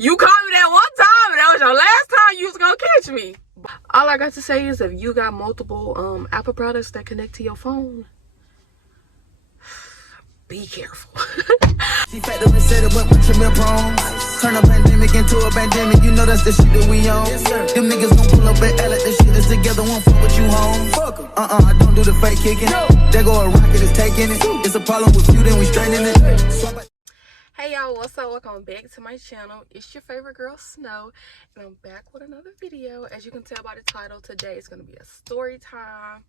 You called me that one time, and that was your last time you was gonna catch me. All I got to say is if you got multiple Apple products that connect to your phone, be careful. She fed up and said it went with trim prone. Turn a pandemic into a pandemic, you know that's the shit that we on. Yes, sir. Them niggas gon' pull up and L at the shit that's together, won't fuck with you home. Fuck 'em. I don't do the fake kicking. No. There go a rocket, is taking it. It's a problem with you, then we straightening it. Hey y'all, what's up? Welcome back to my channel. It's your favorite girl, Snow, and I'm back with another video. As you can tell by the title, today is going to be a story time.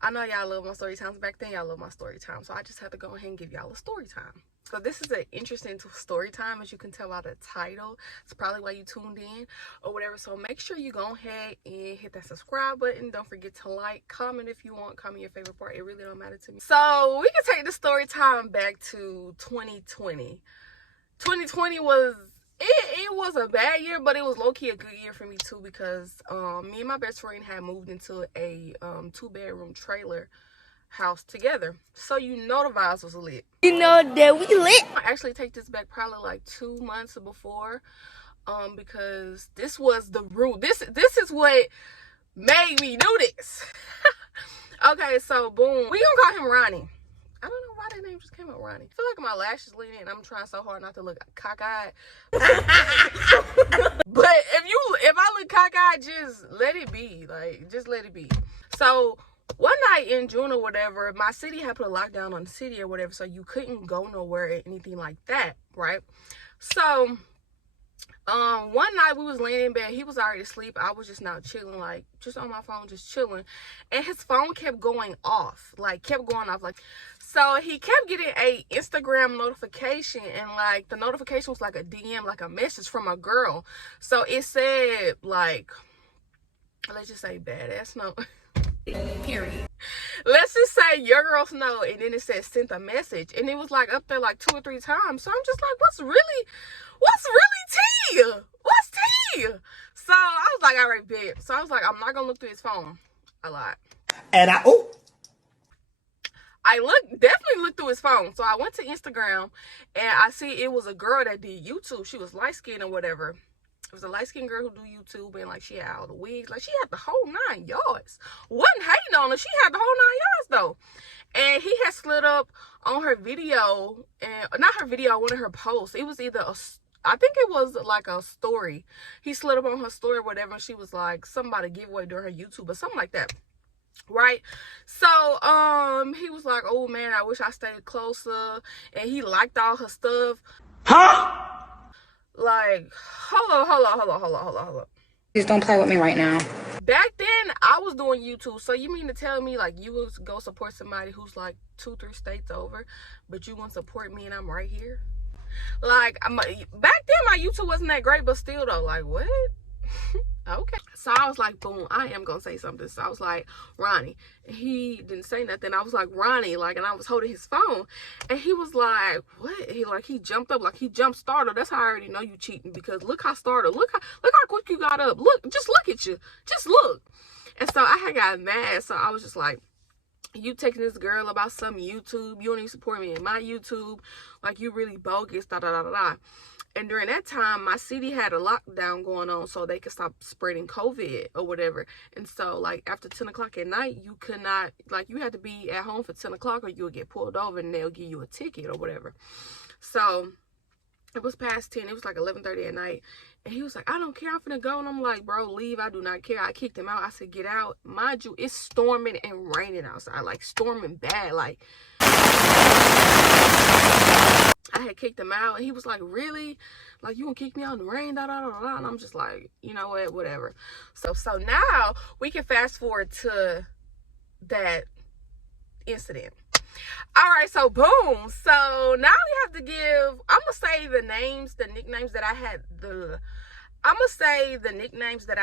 I know y'all love my story times. Back then y'all love my story time, so I just had to go ahead and give y'all a story time. So this is an interesting story time, as you can tell by the title. It's probably why you tuned in or whatever. So make sure you go ahead and hit that subscribe button. Don't forget to like, comment if you want, comment your favorite part. It really don't matter to me. So we can take the story time back to 2020. 2020 was it was a bad year, but it was low-key a good year for me too, because me and my best friend had moved into a 2-bedroom trailer house together. So you know the vibes was lit. You know that we lit. I actually take this back probably like 2 months before, because this was the rule. This is what made me do this. Okay, so boom, we gonna call him Ronnie. I don't know why that name just came up, Ronnie. I feel like my lashes leaning and I'm trying so hard not to look cockeyed. But if I look cockeyed, just let it be. Like, just let it be. So one night in June or whatever, my city had put a lockdown on the city or whatever, so you couldn't go nowhere or anything like that, right? So one night we was laying in bed. He was already asleep. I was just now chilling, like just on my phone, just chilling, and his phone kept going off, like so he kept getting a Instagram notification, and like the notification was like a DM, like a message from a girl. So it said, like, let's just say badass Snow. Period. Let's just say your girl Snow, and then it said sent a message, and it was like up there like 2 or 3 times. So I'm just like, what's really tea? What's tea? So I was like, all right, bitch. So I was like, I'm not gonna look through his phone a lot. And definitely looked through his phone. So I went to Instagram and I see it was a girl that did YouTube. She was light skinned or whatever. It was a light skinned girl who do YouTube, and like she had all the wigs, like she had the whole 9 yards. Wasn't hating on her, she had the whole 9 yards though. And he had slid up on her video, and not her video, one of her posts. It was either I think it was like a story. He slid up on her story or whatever, and she was like somebody giveaway during her YouTube or something like that. Right? So he was like, oh man, I wish I stayed closer, and he liked all her stuff. Huh? Like, hold on. Please don't play with me right now. Back then I was doing YouTube, so you mean to tell me like you would go support somebody who's like 2-3 states over, but you won't support me and I'm right here? Like, back then my YouTube wasn't that great, but still though, like, what? Okay. So I was like, boom, I am gonna say something. So I was like, Ronnie. And he didn't say nothing. I was like, Ronnie, like, and I was holding his phone, and he was like, what? He jumped up, like he jumped startled. That's how I already know you cheating, because look how startled, look how quick you got up. Just look at you. Just look. And so I had got mad. So I was just like, you taking this girl about some YouTube, you don't even support me in my YouTube, like you really bogus, da da da da da. And during that time, my city had a lockdown going on so they could stop spreading COVID or whatever. And so, like, after 10 o'clock at night, you could not, like, you had to be at home for 10 o'clock or you would get pulled over and they'll give you a ticket or whatever. So it was past 10. It was like 11:30 at night. And he was like, I don't care. I'm finna go. And I'm like, bro, leave. I do not care. I kicked him out. I said, get out. Mind you, it's storming and raining outside. Like, storming bad. Like, I had kicked him out, and he was like, really? Like, you gonna kick me out in the rain, da da da da? And I'm just like, you know what, whatever. So now we can fast forward to that incident. All right, so boom. So now we have to give, I'm gonna say the nicknames that I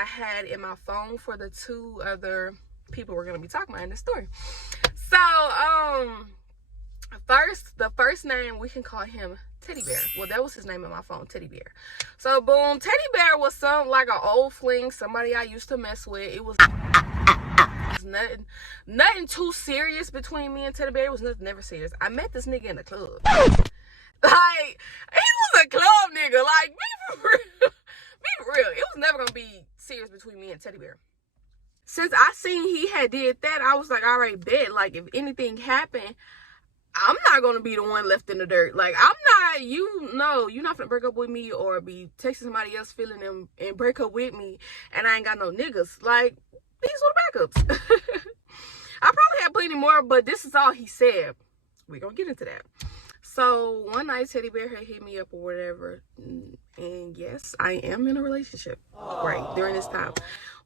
had in my phone for the 2 other people we're gonna be talking about in this story. So the first name, we can call him Teddy Bear. Well, that was his name in my phone, Teddy Bear. So boom, Teddy Bear was like an old fling, somebody I used to mess with. It was nothing too serious between me and Teddy Bear. It was nothing, never serious. I met this nigga in the club. Like, he was a club nigga. Like, be for real. Be for real. It was never gonna be serious between me and Teddy Bear. Since I seen he had did that, I was like, all right, bet. Like, if anything happened, I'm not gonna be the one left in the dirt. Like, I'm not, you're not gonna break up with me or be texting somebody else feeling them and break up with me and I ain't got no niggas. Like, these were the backups. I probably had plenty more, but this is all he said. We're gonna get into that. So one night Teddy Bear had hit me up or whatever, and yes, I am in a relationship right during this time.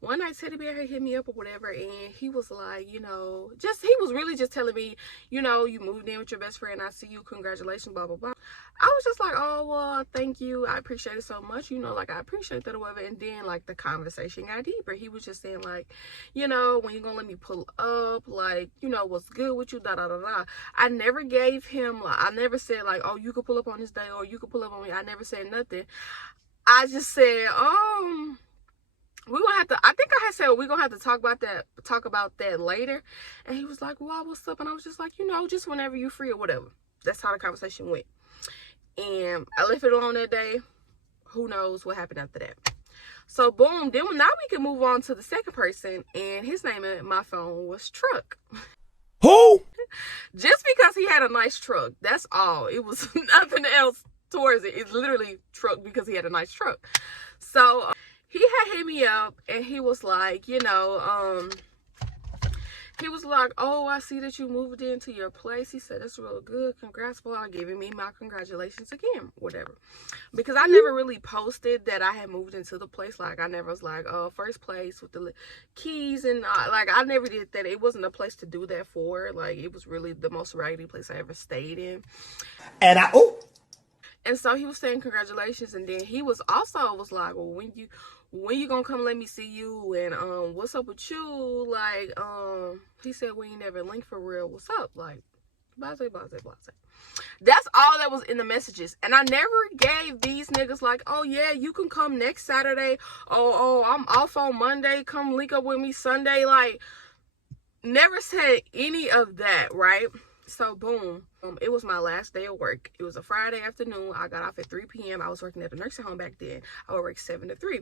One night Teddy Bear had hit me up or whatever, and he was like, he was really just telling me, you moved in with your best friend, I see you, congratulations, blah blah blah. I was just like, oh well, thank you, I appreciate it so much, like I appreciate that or whatever. And then like the conversation got deeper. He was just saying like, when you gonna let me pull up, like, what's good with you, da da da da. I never gave him, like, I never said like, oh, you could pull up on this day or you could pull up on me. I never said nothing. I just said, we're gonna have to, I think I had said we're gonna have to talk about that later. And he was like, well, what's up? And I was just like, just whenever you're free or whatever. That's how the conversation went. And I left it alone that day. Who knows what happened after that. So boom, then now we can move on to the second person, and his name in my phone was Truck. Who? Just because he had a nice truck, that's all. It was nothing else towards it. It's literally Truck because he had a nice truck. So he had hit me up and he was like, he was like, oh, I see that you moved into your place. He said, that's real good. Congrats for giving me my congratulations again, whatever. Because I never really posted that I had moved into the place. Like, I never was like, first place with the keys. And like, I never did that. It wasn't a place to do that for. Like, it was really the most raggedy place I ever stayed in. And so he was saying congratulations. And then he was like, well, when you gonna come let me see you, and what's up with you? Like, he said, we ain't never linked for real, what's up? Like, blase. That's all that was in the messages. And I never gave these niggas like, oh yeah, you can come next Saturday, oh I'm off on Monday, come link up with me Sunday. Like, never said any of that, right? So boom, it was my last day of work. It was a Friday afternoon. I got off at 3 p.m. I was working at the nursing home back then. I would work 7 to 3.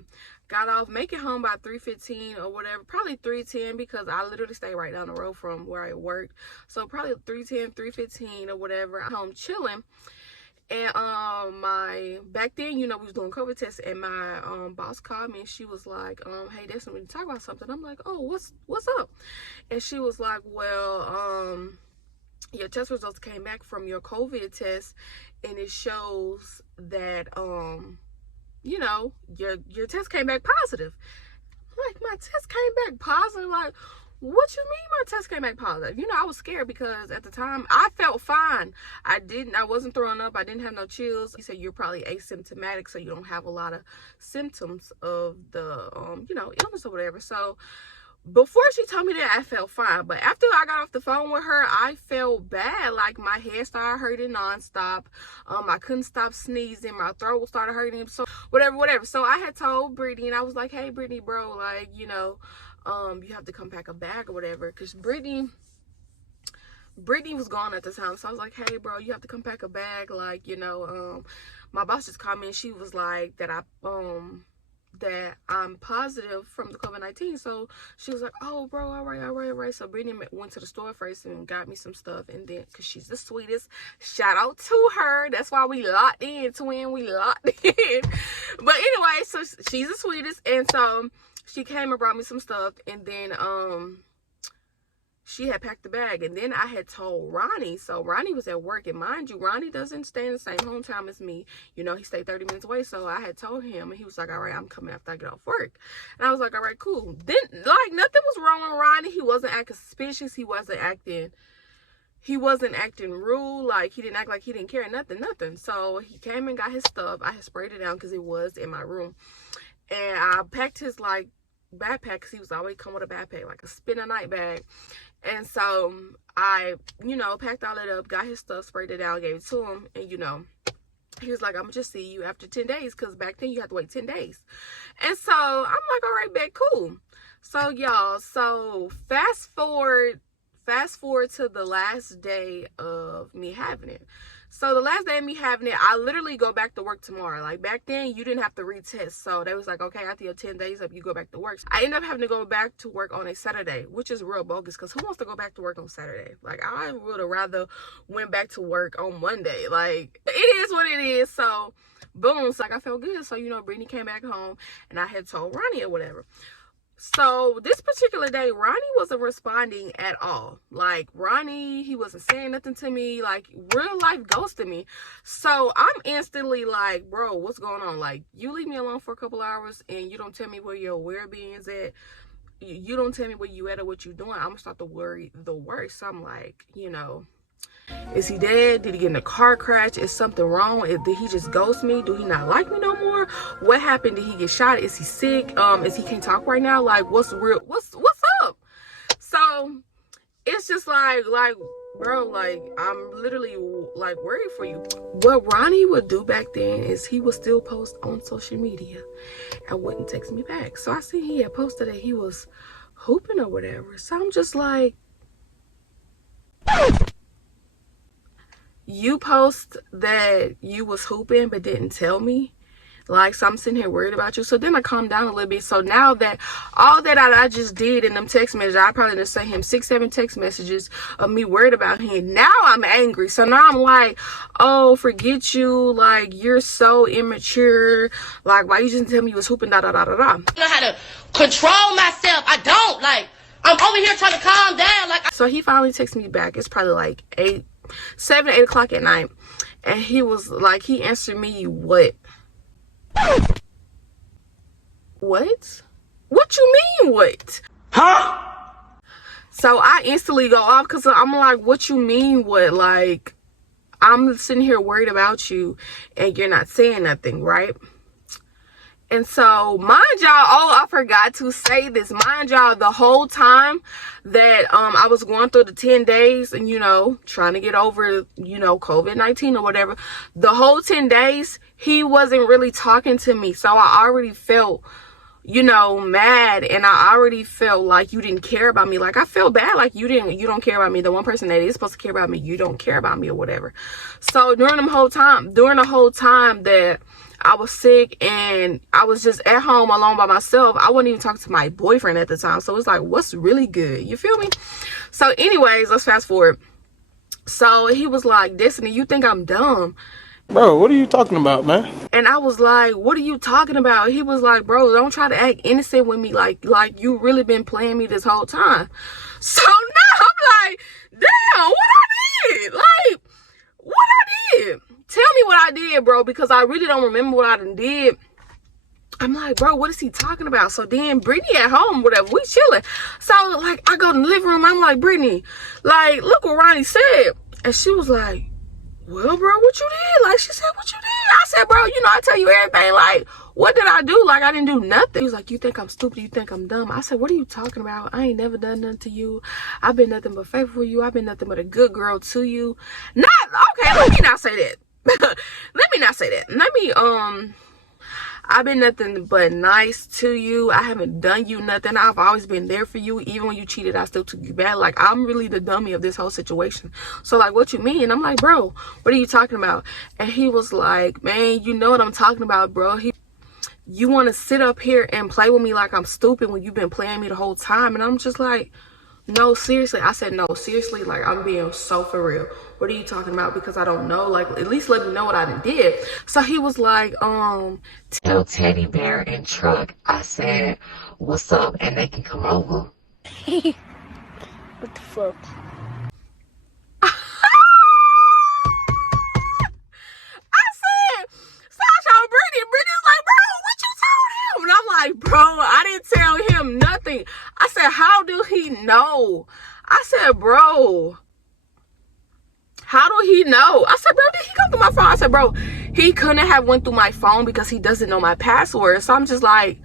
Got off, make it home by 3:15 or whatever, probably 3:10, because I literally stay right down the road from where I worked. So probably 3:10, 3:15 or whatever. I'm home chilling. And back then, we was doing COVID tests, and my boss called me and she was like, hey, there's something to talk about something. I'm like, oh, what's up? And she was like, well, your test results came back from your COVID test, and it shows that your test came back positive. Like, my test came back positive? Like, what you mean my test came back positive? I was scared because at the time I felt fine. I wasn't throwing up. I didn't have no chills. He said you're probably asymptomatic, so you don't have a lot of symptoms of the illness or whatever. So before she told me that, I felt fine. But after I got off the phone with her, I felt bad. Like, my head started hurting nonstop. I couldn't stop sneezing. My throat started hurting. So whatever. So I had told Brittany, and I was like, hey, Brittany, bro, like, you have to come pack a bag or whatever. Because Brittany was gone at the time. So I was like, hey, bro, you have to come pack a bag. Like, my boss just called me and she was like that I'm positive from the COVID-19. So she was like, oh, bro, all right. So Brittany went to the store first and got me some stuff. And then, because she's the sweetest, shout out to her. That's why we locked in, twin. We locked in. But anyway, so she's the sweetest. And so she came and brought me some stuff. And then she had packed the bag. And then I had told Ronnie. So Ronnie was at work. And mind you, Ronnie doesn't stay in the same hometown as me. He stayed 30 minutes away. So I had told him. And he was like, all right, I'm coming after I get off work. And I was like, all right, cool. Then, like, nothing was wrong with Ronnie. He wasn't acting suspicious. He wasn't acting rude. Like, he didn't act like he didn't care. Nothing. So he came and got his stuff. I had sprayed it down because it was in my room. And I packed his, like, backpack, because he was always come with a backpack, like a spin a night bag. And so I, packed all that up, got his stuff, sprayed it out, gave it to him. And, he was like, I'm gonna just see you after 10 days. Because back then you had to wait 10 days. And so I'm like, all right, bet, cool. So, y'all, fast forward to the last day of me having it. So the last day of me having it, I literally go back to work tomorrow. Like back then, you didn't have to retest. So they was like, okay, after your 10 days up, you go back to work. I ended up having to go back to work on a Saturday, which is real bogus because who wants to go back to work on Saturday? Like I would have rather went back to work on Monday. Like it is what it is. So boom, so like I felt good. So, you know, Brittany came back home and I had told Ronnie or whatever. So this particular day, Ronnie wasn't responding at all. Like Ronnie, he wasn't saying nothing to me, like real life ghosted me. So I'm instantly like, bro, what's going on? Like you leave me alone for a couple hours and you don't tell me where your well-being's at. You don't tell me where you at or what you doing. I'm gonna start to worry the worst. So I'm like, you know, is he dead? Did he get in a car crash? Is something wrong? Did he just ghost me? Do he not like me no more? What happened? Did he get shot? Is he sick? Is he can't talk right now? Like what's real? What's up? So it's just like bro, like I'm literally like worried for you. What Ronnie would do back then is he would still post on social media and wouldn't text me back. So I see he had posted that he was hooping or whatever. So I'm just like, you post that you was hooping but didn't tell me. Like, so I'm sitting here worried about you. So then I calmed down a little bit. So now that all that I just did in them text messages, I probably done sent him 6-7 text messages of me worried about him. Now I'm angry. So now I'm like, oh, forget you. Like, you're so immature. Like, why you just tell me you was hooping, da da da da da. I know how to control myself. I don't. Like, I'm over here trying to calm down. Like, so he finally texted me back. It's probably like 7 or 8 o'clock at night. And he was like, he answered me, what? What? What you mean, what? huh? So I instantly go off because I'm like, what you mean, what? Like, I'm sitting here worried about you and you're not saying nothing, right? And so, mind y'all, oh, I forgot to say this. Mind y'all, the whole time that I was going through the 10 days and, you know, trying to get over, you know, COVID-19 or whatever, the whole 10 days, he wasn't really talking to me. So I already felt, you know, mad, and I already felt like you didn't care about me. Like, I felt bad, like you don't care about me. The one person that is supposed to care about me, you don't care about me or whatever. So during the whole time that I was sick and I was just at home alone by myself, I wasn't even talking to my boyfriend at the time. So it's like, what's really good? You feel me? So anyways, let's fast forward. So he was like, Destiny, you think I'm dumb? Bro, what are you talking about, man? And I was like, what are you talking about? He was like, bro, don't try to act innocent with me. Like you really been playing me this whole time. So now I'm like, damn, what I did? Like, what I did? Tell me what I did, bro, because I really don't remember what I done did. I'm like, bro, what is he talking about? So then Brittany at home, whatever, we chilling. So like, I go in the living room. I'm like, Brittany, like, look what Ronnie said. And she was like, well, bro, what you did? Like, she said, what you did? I said, bro, you know, I tell you everything. Like, what did I do? Like, I didn't do nothing. He was like, you think I'm stupid? You think I'm dumb? I said, what are you talking about? I ain't never done nothing to you. I've been nothing but faithful for you. I've been nothing but a good girl to you. Not, okay, let me not say that. Let me not say that. I've been nothing but nice to you. I haven't done you nothing. I've always been there for you. Even when you cheated, I still took you back. Like, I'm really the dummy of this whole situation. So, like, what you mean? I'm like, bro, what are you talking about? And he was like, man, you know what I'm talking about, bro. You want to sit up here and play with me like I'm stupid when you've been playing me the whole time. And I'm just like, no, seriously. I said, no, seriously. Like, I'm being so for real. What are you talking about? Because I don't know. Like, at least let me know what I did. So he was like, tell Teddy Bear and Truck I said, what's up? And they can come over. What the fuck? Brittany's like, bro, what you told him? And I'm like, bro, I didn't tell him nothing. I said, how do he know? I said, bro, how do he know? I said, bro, did he go through my phone? I said, bro, he couldn't have went through my phone because he doesn't know my password. So I'm just like,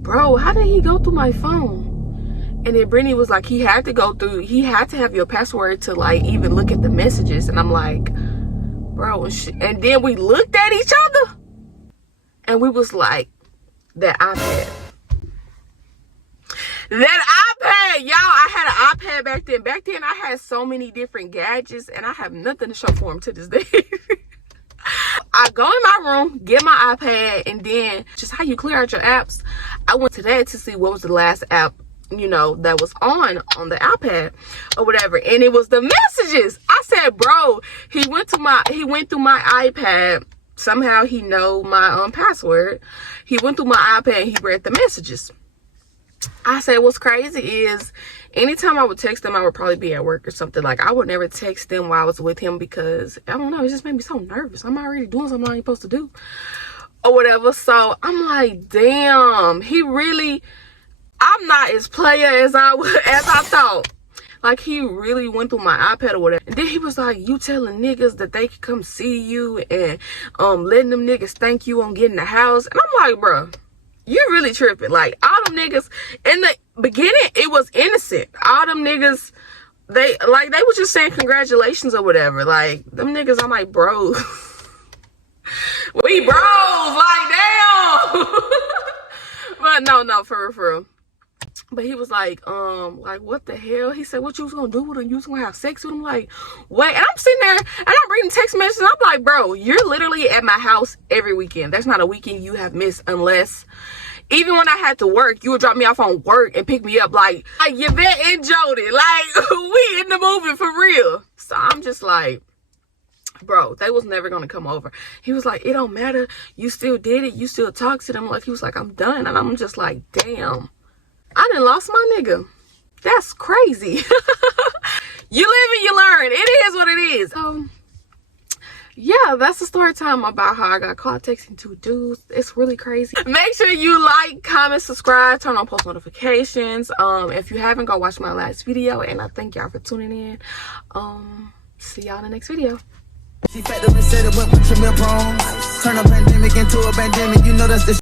bro, how did he go through my phone? And then Brittany was like, he had to have your password to like even look at the messages. And I'm like, bro, and then we looked at each other and we was like, that iPad, y'all, I had an iPad back then. Back then, I had so many different gadgets, and I have nothing to show for him to this day. I go in my room, get my iPad, and then just how you clear out your apps. I went to that to see what was the last app, you know, that was on the iPad or whatever, and it was the messages. I said, bro, he went through my iPad. Somehow he know my password. He went through my iPad and he read the messages. I said, what's crazy is anytime I would text them, I would probably be at work or something. Like, I would never text them while I was with him because, I don't know, it just made me so nervous. I'm already doing something I ain't supposed to do or whatever. So I'm like, damn, I'm not as player as I thought. Like, he really went through my iPad or whatever. And then he was like, you telling niggas that they can come see you and letting them niggas thank you on getting the house. And I'm like, bro, you really tripping. Like, all them niggas, in the beginning, it was innocent. All them niggas, they was just saying congratulations or whatever. Like, them niggas, I'm like, bro. We bros, like, damn. But no, for real. But he was like, what the hell? He said, what you was gonna do with him? You was gonna have sex with him? Like, wait. And I'm sitting there and I'm reading text messages. And I'm like, bro, you're literally at my house every weekend. That's not a weekend you have missed unless, even when I had to work, you would drop me off on work and pick me up like Yvette and Jody. Like, we in the movie for real. So I'm just like, bro, they was never gonna come over. He was like, it don't matter. You still did it. You still talk to them. Like, he was like, I'm done. And I'm just like, damn. I done lost my nigga. That's crazy. You live and you learn. It is what it is. Yeah, that's the story time about how I got caught texting two dudes. It's really crazy. Make sure you like, comment, subscribe, turn on post notifications. If you haven't, go watch my last video. And I thank y'all for tuning in. See y'all in the next video. She fed up and said it went with your milk wrong. Turn a pandemic into a pandemic. You know that's the